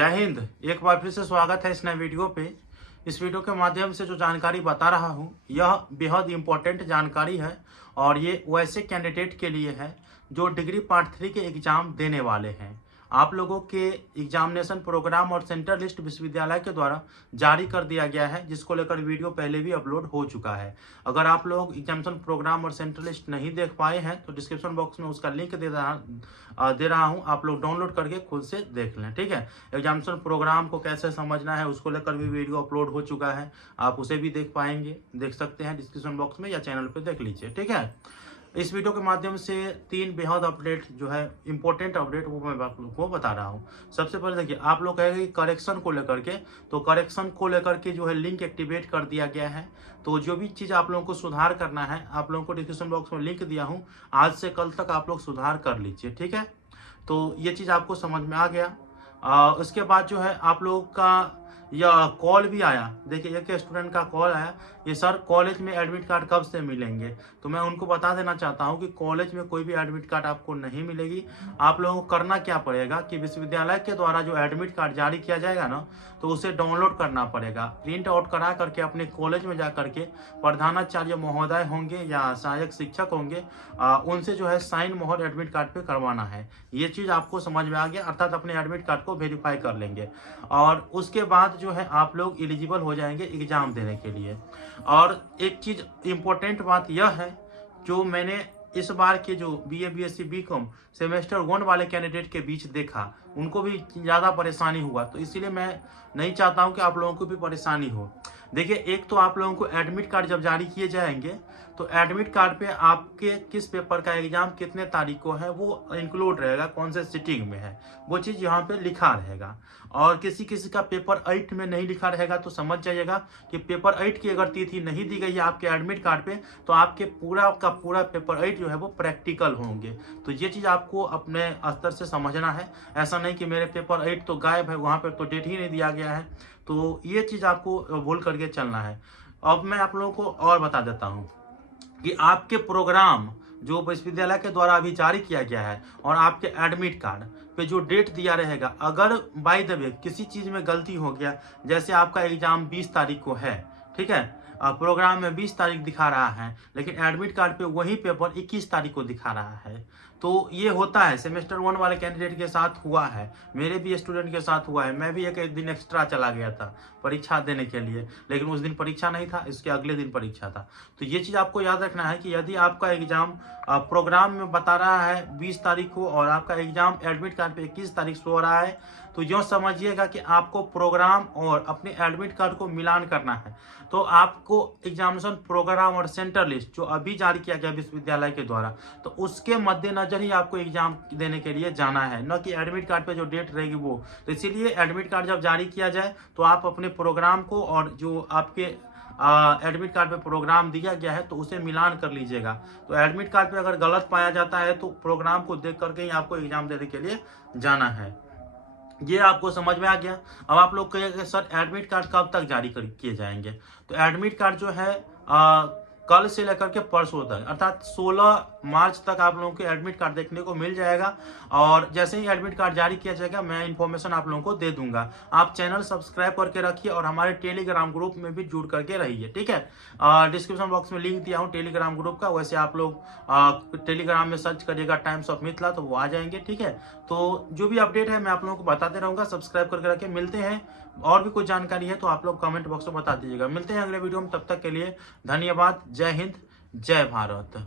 जय हिंद। एक बार फिर से स्वागत है इस नए वीडियो पे। इस वीडियो के माध्यम से जो जानकारी बता रहा हूँ यह बेहद इम्पोर्टेंट जानकारी है और ये वैसे कैंडिडेट के लिए है जो डिग्री पार्ट 3 के एग्जाम देने वाले हैं। आप लोगों के एग्जामिनेशन प्रोग्राम और सेंटर लिस्ट विश्वविद्यालय के द्वारा जारी कर दिया गया है, जिसको लेकर वीडियो पहले भी अपलोड हो चुका है। अगर आप लोग एग्जामिनेशन प्रोग्राम और सेंटर लिस्ट नहीं देख पाए हैं तो डिस्क्रिप्शन बॉक्स में उसका लिंक दे रहा हूं, आप लोग डाउनलोड करके खुद से देख लें। ठीक है, एग्जामिनेशन प्रोग्राम को कैसे समझना है उसको लेकर भी वीडियो अपलोड हो चुका है, आप उसे भी देख सकते हैं डिस्क्रिप्शन बॉक्स में या चैनल पे देख लीजिए। ठीक है, इस वीडियो के माध्यम से 3 बेहद अपडेट जो है इंपॉर्टेंट अपडेट वो मैं आप लोग को बता रहा हूँ। सबसे पहले देखिए, आप लोग कहेंगे कि करेक्शन को लेकर के, तो करेक्शन को लेकर के जो है लिंक एक्टिवेट कर दिया गया है। तो जो भी चीज़ आप लोगों को सुधार करना है, आप लोगों को डिस्क्रिप्शन बॉक्स में लिंक दिया हूँ, आज से कल तक आप लोग सुधार कर लीजिए। ठीक है, तो ये चीज़ आपको समझ में आ गया। उसके बाद जो है आप लोगों का यह कॉल भी आया। देखिए, एक स्टूडेंट का कॉल आया, ये सर कॉलेज में एडमिट कार्ड कब से मिलेंगे। तो मैं उनको बता देना चाहता हूं कि कॉलेज में कोई भी एडमिट कार्ड आपको नहीं मिलेगी। आप लोगों को करना क्या पड़ेगा कि विश्वविद्यालय के द्वारा जो एडमिट कार्ड जारी किया जाएगा ना, तो उसे डाउनलोड करना पड़ेगा। प्रिंट आउट करा करके अपने कॉलेज में जा करके प्रधानाचार्य महोदय होंगे या सहायक शिक्षक होंगे, उनसे जो है साइन मोहर एडमिट कार्ड पे करवाना है। ये चीज़ आपको समझ में आ गया, अर्थात अपने एडमिट कार्ड को वेरीफाई कर लेंगे और उसके बाद जो है आप लोग एलिजिबल हो जाएंगे एग्जाम देने के लिए। और एक चीज इम्पोर्टेंट बात यह है, जो मैंने इस बार के जो बीए बीएससी बीकॉम सेमेस्टर 1 वाले कैंडिडेट के बीच देखा, उनको भी ज़्यादा परेशानी हुआ, तो इसीलिए मैं नहीं चाहता हूं कि आप लोगों को भी परेशानी हो। देखिए, एक तो आप लोगों को एडमिट कार्ड जब जारी किए जाएंगे तो एडमिट कार्ड पे आपके किस पेपर का एग्जाम कितने तारीख को है वो इंक्लूड रहेगा, कौन से सिटिंग में है वो चीज़ यहाँ पे लिखा रहेगा। और किसी किसी का पेपर 8 में नहीं लिखा रहेगा, तो समझ जाइएगा कि पेपर 8 की अगर तिथि नहीं दी गई है आपके एडमिट कार्ड पे, तो आपके पूरा का पूरा पेपर 8 जो है वो प्रैक्टिकल होंगे। तो ये चीज़ आपको अपने स्तर से समझना है। ऐसा नहीं कि मेरे पेपर 8 तो गायब है, वहाँ पर तो डेट ही नहीं दिया गया है। तो ये चीज़ आपको भूल करके चलना है। अब मैं आप लोगों को और बता देता हूँ कि आपके प्रोग्राम जो विश्वविद्यालय के द्वारा अभी जारी किया गया है और आपके एडमिट कार्ड पे जो डेट दिया रहेगा, अगर बाय द वे किसी चीज़ में गलती हो गया, जैसे आपका एग्जाम 20 तारीख को है, ठीक है, प्रोग्राम में 20 तारीख दिखा रहा है लेकिन एडमिट कार्ड पे वही पेपर 21 तारीख को दिखा रहा है, तो ये होता है। सेमेस्टर 1 वाले कैंडिडेट के साथ हुआ है, मेरे भी स्टूडेंट के साथ हुआ है। मैं भी एक दिन एक्स्ट्रा चला गया था परीक्षा देने के लिए, लेकिन उस दिन परीक्षा नहीं था, इसके अगले दिन परीक्षा था। तो ये चीज़ आपको याद रखना है कि यदि आपका एग्जाम प्रोग्राम में बता रहा है 20 तारीख को और आपका एग्जाम एडमिट कार्ड पे 21 तारीख से हो रहा है, तो यूँ समझिएगा कि आपको प्रोग्राम और अपने एडमिट कार्ड को मिलान करना है। तो आपको एग्जामिनेशन प्रोग्राम और सेंटर लिस्ट जो अभी जारी किया गया विश्वविद्यालय के द्वारा, तो उसके मद्देनजर ही आपको एग्जाम देने के लिए जाना है, न कि एडमिट कार्ड पे जो डेट रहेगी वो। तो इसीलिए एडमिट कार्ड जब जारी किया जाए तो आप अपने प्रोग्राम को और जो आपके एडमिट कार्ड पे प्रोग्राम दिया गया है तो उसे मिलान कर लीजिएगा। तो एडमिट कार्ड पे अगर गलत पाया जाता है तो प्रोग्राम को देख करके ही आपको एग्जाम देने के लिए जाना है। ये आपको समझ में आ गया। अब आप लोग कहिएगा सर एडमिट कार्ड कब तक जारी किए जाएंगे। तो एडमिट कार्ड जो है कल से लेकर के परसों तक, अर्थात 16 मार्च तक आप लोगों को एडमिट कार्ड देखने को मिल जाएगा। और जैसे ही एडमिट कार्ड जारी किया जाएगा मैं इन्फॉर्मेशन आप लोगों को दे दूंगा। आप चैनल सब्सक्राइब करके रखिए और हमारे टेलीग्राम ग्रुप में भी जुड़ करके रहिए। ठीक है, डिस्क्रिप्शन बॉक्स में लिंक दिया हूँ टेलीग्राम ग्रुप का, वैसे आप लोग टेलीग्राम में सर्च करिएगा टाइम्स ऑफ मिथिला तो वो आ जाएंगे। ठीक है, तो जो भी अपडेट है मैं आप लोगों को बताते रहूंगा। सब्सक्राइब करके रखिए। मिलते हैं, और भी कुछ जानकारी है तो आप लोग कमेंट बॉक्स में बता दीजिएगा। मिलते हैं अगले वीडियो में, तब तक के लिए धन्यवाद। जय हिंद, जय भारत।